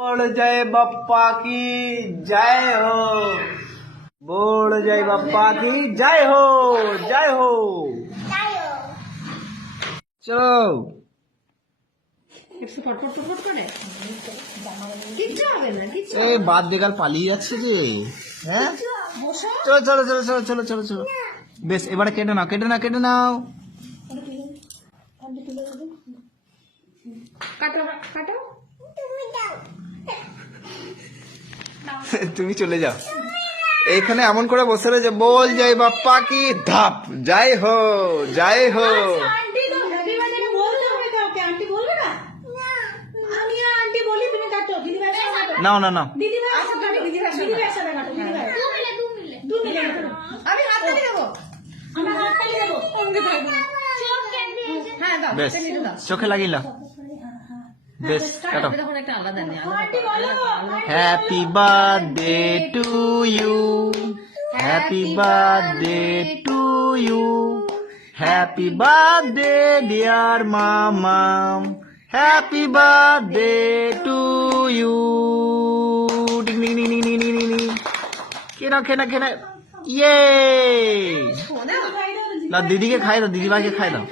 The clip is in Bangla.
बोल जय बप्पा की जय हो। बोल जय बप्पा की जय हो। जय हो। चलो এই বাদ দেগাল পালিয়ে যাচ্ছে যে। হ্যাঁ চলো চলো চলো চলো চলো চলো চলো বেশ এবারে কেটে নাও কেটে নাও কেটে নাও। তুমি চলে যাও এইখানে এমন করে বসে রয়েছে বল জয় বাপ্পা কি ধাপ জয় হো জয় হো। নাও না নাও বেশ চোখে লাগিল বেশ কাটো। Happy birthday to you happy birthday to you happy birthday dear Mamam happy birthday to you. কেনা কেনা কেনা ইয়ে না দিদিকে খাই দাও দিদিভাইকে খাই দাও।